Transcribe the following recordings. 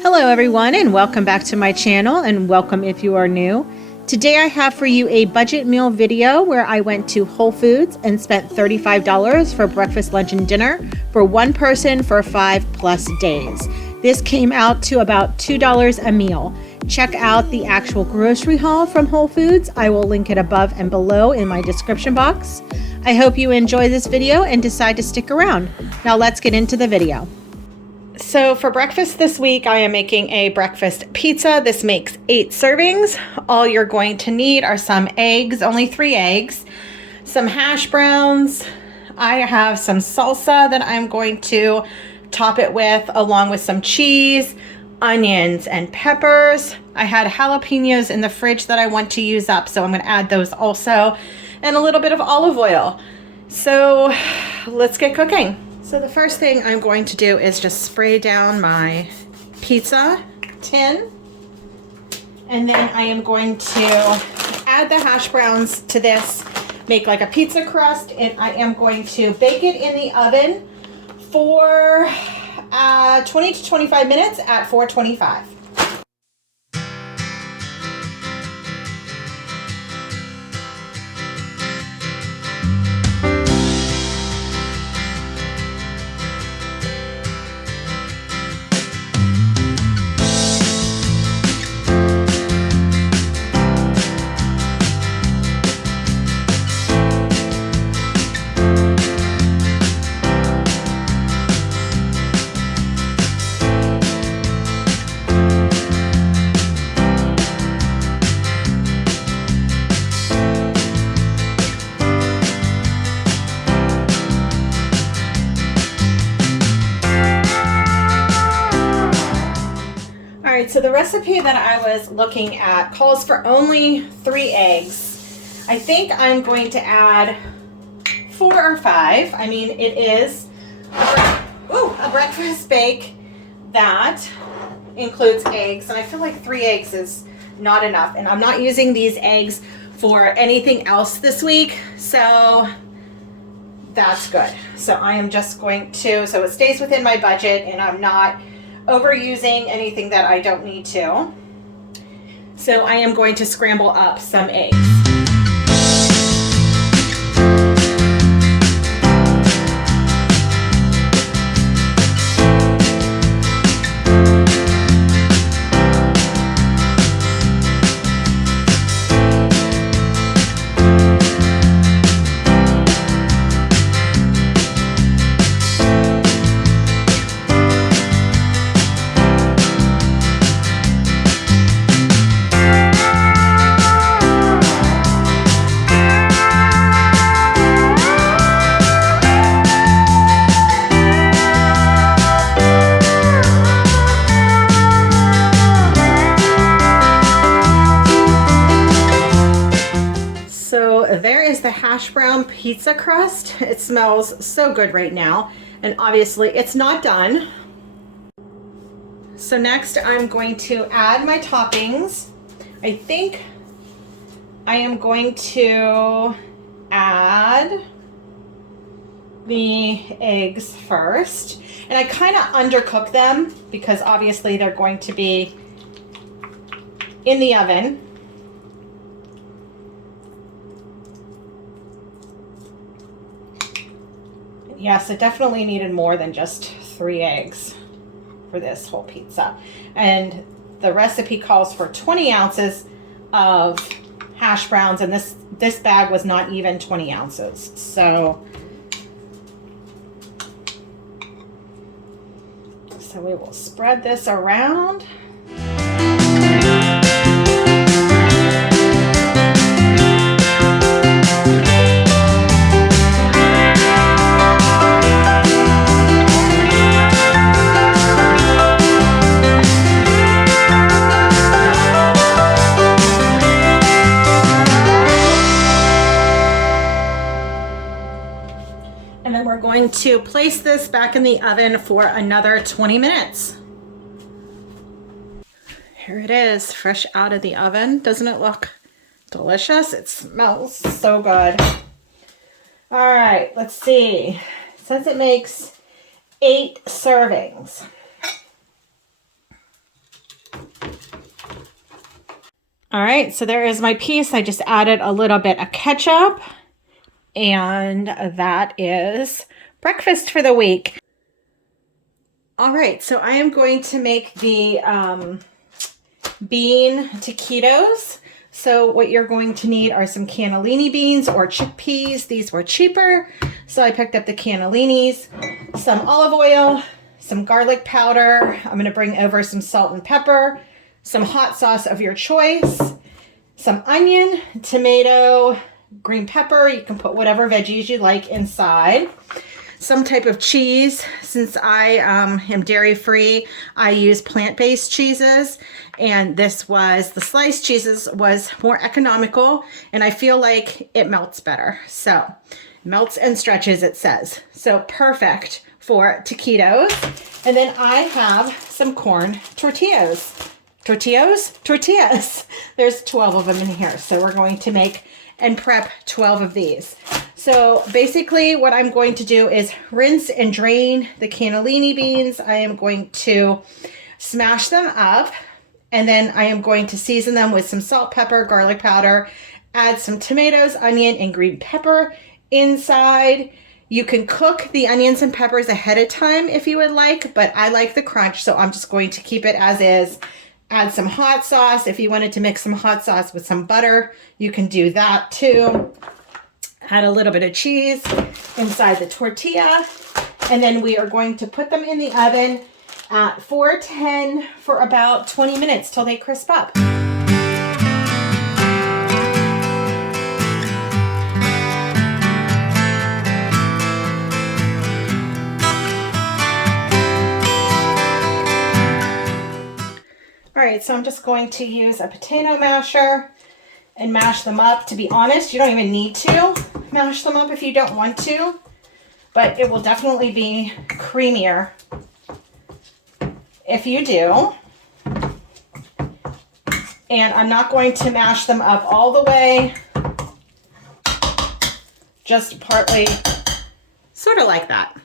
Hello everyone and welcome back to my channel, and welcome if you are new. Today I have for you a budget meal video where I went to Whole Foods and spent $35 for breakfast, lunch, and dinner for one person for 5+ days. This came out to about $2 a meal. Check out the actual grocery haul from Whole Foods. I will link it above and below in my description box. I hope you enjoy this video and decide to stick around. Now let's get into the video. So for breakfast this week, I am making a breakfast pizza. This makes 8 servings. All you're going to need are some eggs, only 3 eggs, some hash browns. I have some salsa that I'm going to top it with, along with some cheese, onions, and peppers. I had jalapenos in the fridge that I want to use up, so I'm going to add those also, and a little bit of olive oil. So let's get cooking. So the first thing I'm going to do is just spray down my pizza tin, and then I am going to add the hash browns to this, make like a pizza crust, and I am going to bake it in the oven for 20 to 25 minutes at 425. So the recipe that I was looking at calls for only 3 eggs. I think I'm going to add 4 or 5. I mean, it is a breakfast bake that includes eggs, and I feel like 3 eggs is not enough. And I'm not using these eggs for anything else this week, so that's good. So I am just going to, so it stays within my budget and I'm not overusing anything that I don't need to. So I am going to scramble up some eggs. There is the hash brown pizza crust. It smells so good right now, and obviously it's not done. So next I'm going to add my toppings. I think I am going to add the eggs first, and I kind of undercook them because obviously they're going to be in the oven. Yes, it definitely needed more than just 3 eggs for this whole pizza. And the recipe calls for 20 ounces of hash browns, and this bag was not even 20 ounces. So we will spread this around. And then we're going to place this back in the oven for another 20 minutes. Here it is, fresh out of the oven. Doesn't it look delicious? It smells so good. All right, let's see. It says it makes 8 servings. All right, so there is my piece. I just added a little bit of ketchup, and that is breakfast for the week. All right, so I am going to make the bean taquitos. So what you're going to need are some cannellini beans or chickpeas. These were cheaper, so I picked up the cannellinis, some olive oil, some garlic powder. I'm going to bring over some salt and pepper, some hot sauce of your choice, some onion, tomato, green pepper. You can put whatever veggies you like inside. Some type of cheese. Since I am dairy free, I use plant-based cheeses, and this was, the sliced cheeses was more economical, and I feel like it melts better. So melts and stretches, it says. So perfect for taquitos. And then I have some corn tortillas. Tortillas. There's 12 of them in here. So we're going to make and prep 12 of these. So basically what I'm going to do is rinse and drain the cannellini beans. I am going to smash them up, and then I am going to season them with some salt, pepper, garlic powder, add some tomatoes, onion, and green pepper inside. You can cook the onions and peppers ahead of time if you would like, but I like the crunch, so I'm just going to keep it as is. Add some hot sauce. If you wanted to mix some hot sauce with some butter, you can do that too. Add a little bit of cheese inside the tortilla. And then we are going to put them in the oven at 410 for about 20 minutes till they crisp up. All right, so I'm just going to use a potato masher and mash them up. To be honest, you don't even need to mash them up if you don't want to, but it will definitely be creamier if you do. And I'm not going to mash them up all the way, just partly, sort of like that.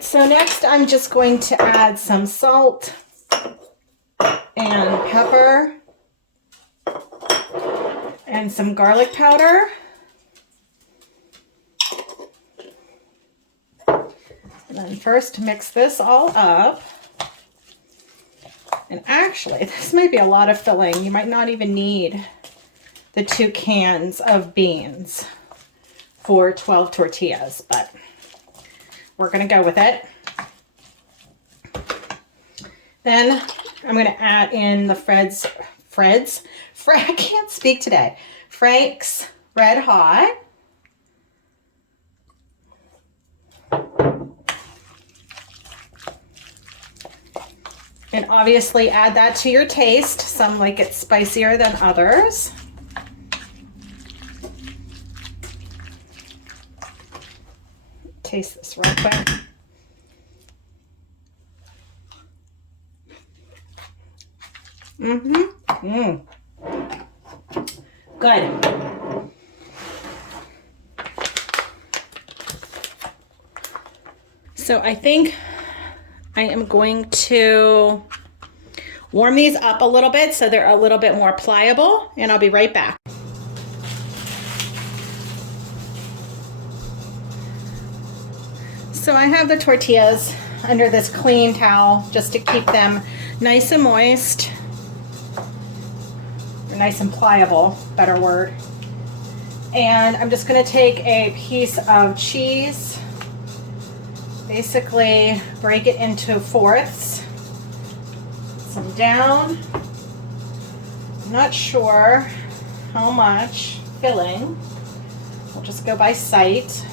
So next I'm just going to add some salt and pepper and some garlic powder. And then first mix this all up. And actually, this might be a lot of filling. You might not even need the 2 cans of beans for 12 tortillas, but we're going to go with it. Then I'm going to add in the I can't speak today. Frank's Red Hot. And obviously add that to your taste. Some like it spicier than others. Taste this real quick. Good. So I think I am going to warm these up a little bit so they're a little bit more pliable, and I'll be right back. So I have the tortillas under this clean towel just to keep them nice and moist, or nice and pliable, better word. And I'm just going to take a piece of cheese, basically break it into fourths, some down. I'm not sure how much filling. We'll just go by sight.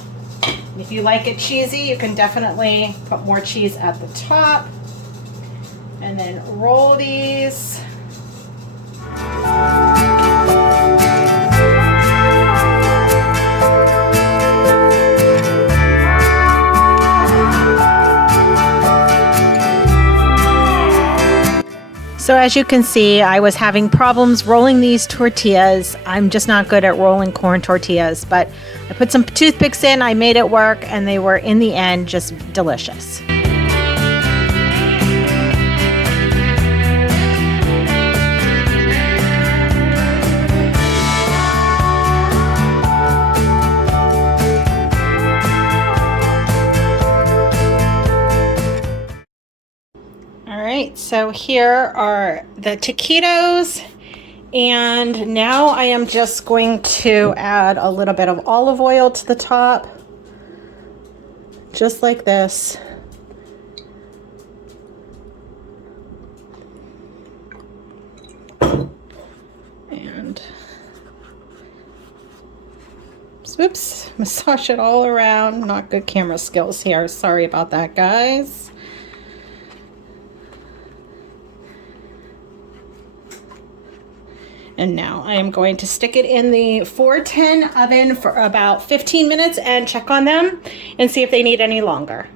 If you like it cheesy, you can definitely put more cheese at the top. And then roll these. So as you can see, I was having problems rolling these tortillas. I'm just not good at rolling corn tortillas, but I put some toothpicks in, I made it work, and they were, in the end, just delicious. All right, so here are the taquitos, and now I am just going to add a little bit of olive oil to the top, just like this. And whoops, massage it all around. Not good camera skills here. Sorry about that, guys. And now I am going to stick it in the 410 oven for about 15 minutes and check on them and see if they need any longer.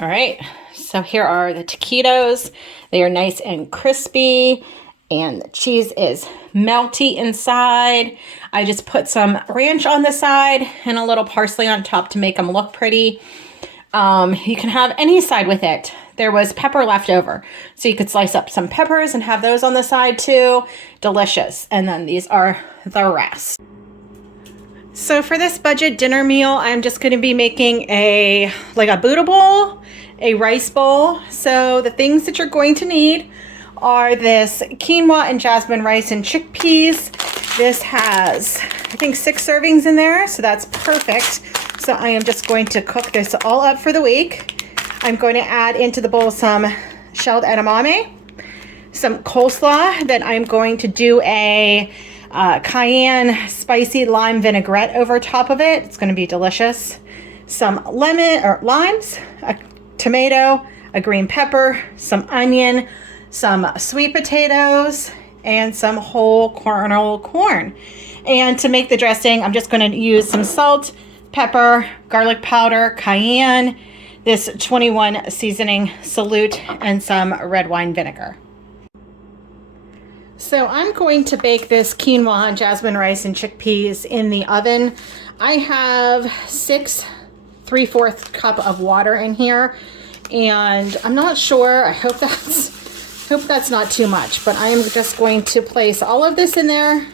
All right, so here are the taquitos. They are nice and crispy, and the cheese is melty inside. I just put some ranch on the side and a little parsley on top to make them look pretty. You can have any side with it. There was pepper left over, so you could slice up some peppers and have those on the side too. Delicious. And then these are the rest. So for this budget dinner meal, I'm just going to be making a Buddha bowl, a rice bowl. So the things that you're going to need are this quinoa and jasmine rice and chickpeas. This has, I think, 6 servings in there, so that's perfect. So I am just going to cook this all up for the week. I'm going to add into the bowl some shelled edamame, some coleslaw that I'm going to do a cayenne spicy lime vinaigrette over top of it. It's going to be delicious. Some lemon or limes, a tomato, a green pepper, some onion, some sweet potatoes, and some whole kernel corn. And to make the dressing, I'm just going to use some salt, pepper, garlic powder, cayenne, this 21 seasoning salute, and some red wine vinegar. So I'm going to bake this quinoa, jasmine rice, and chickpeas in the oven. I have 6 3/4 cup of water in here, and I'm not sure. I hope that's not too much, but I am just going to place all of this in there,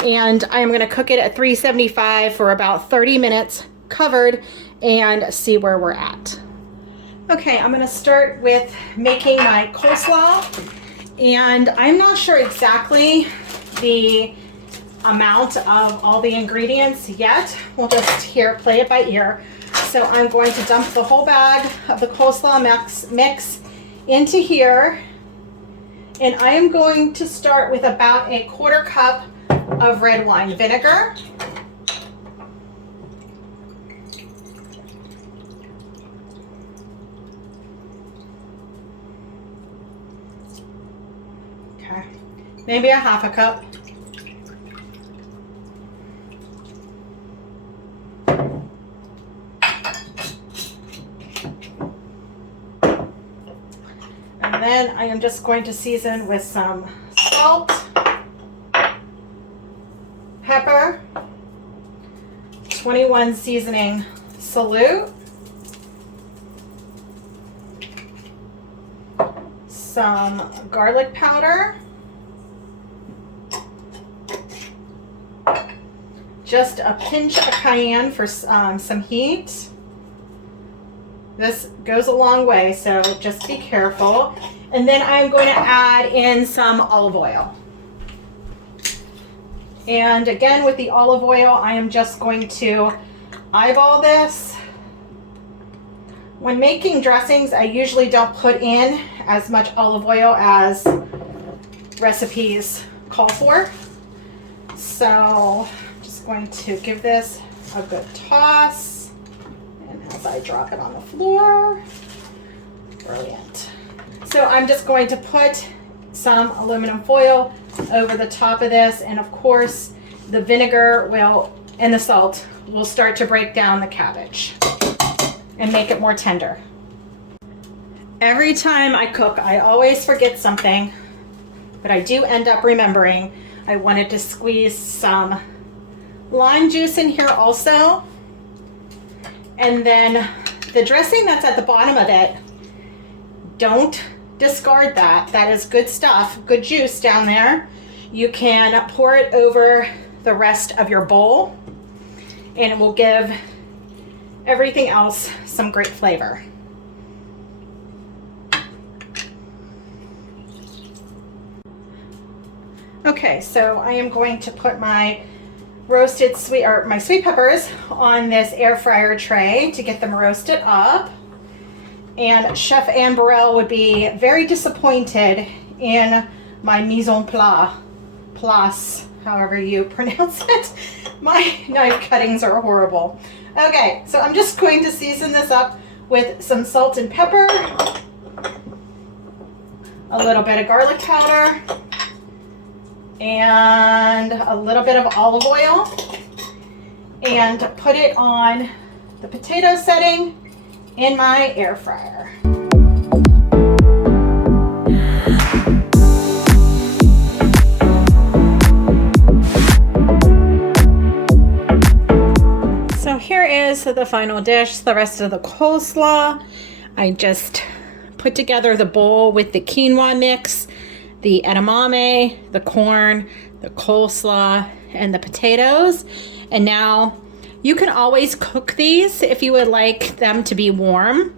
and I am going to cook it at 375 for about 30 minutes covered and see where we're at. Okay, I'm going to start with making my coleslaw, and I'm not sure exactly the amount of all the ingredients yet. We'll just play it by ear. So I'm going to dump the whole bag of the coleslaw mix into here, and I am going to start with about a 1/4 cup of red wine vinegar. Okay, maybe a 1/2 cup. And then I am just going to season with some salt, pepper, 21 seasoning salute, some garlic powder, just a pinch of cayenne for some heat. This goes a long way, so just be careful. And then I'm going to add in some olive oil. And again, with the olive oil, I am just going to eyeball this. When making dressings, I usually don't put in as much olive oil as recipes call for. So I'm just going to give this a good toss. And as I drop it on the floor, brilliant. So I'm just going to put some aluminum foil over the top of this, and of course the vinegar and the salt will start to break down the cabbage and make it more tender. Every time I cook, I always forget something, but I do end up remembering. I wanted to squeeze some lime juice in here also. And then the dressing that's at the bottom of it, don't discard that. That is good stuff, good juice down there. You can pour it over the rest of your bowl and it will give everything else some great flavor. Okay, so I am going to put my roasted sweet peppers on this air fryer tray to get them roasted up. And Chef Anne Burrell would be very disappointed in my mise en place, however you pronounce it. My knife cuttings are horrible. Okay, so I'm just going to season this up with some salt and pepper, a little bit of garlic powder, and a little bit of olive oil, and put it on the potato setting in my air fryer. So here is the final dish, the rest of the coleslaw. I just put together the bowl with the quinoa mix, the edamame, the corn, the coleslaw, and the potatoes. And now you can always cook these if you would like them to be warm.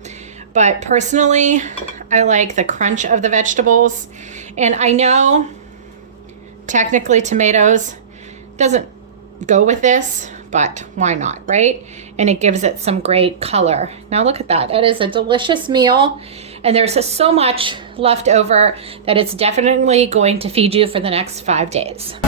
But personally, I like the crunch of the vegetables. And I know technically tomatoes doesn't go with this, but why not, right? And it gives it some great color. Now look at that. It is a delicious meal. And there's so much left over that it's definitely going to feed you for the next 5 days.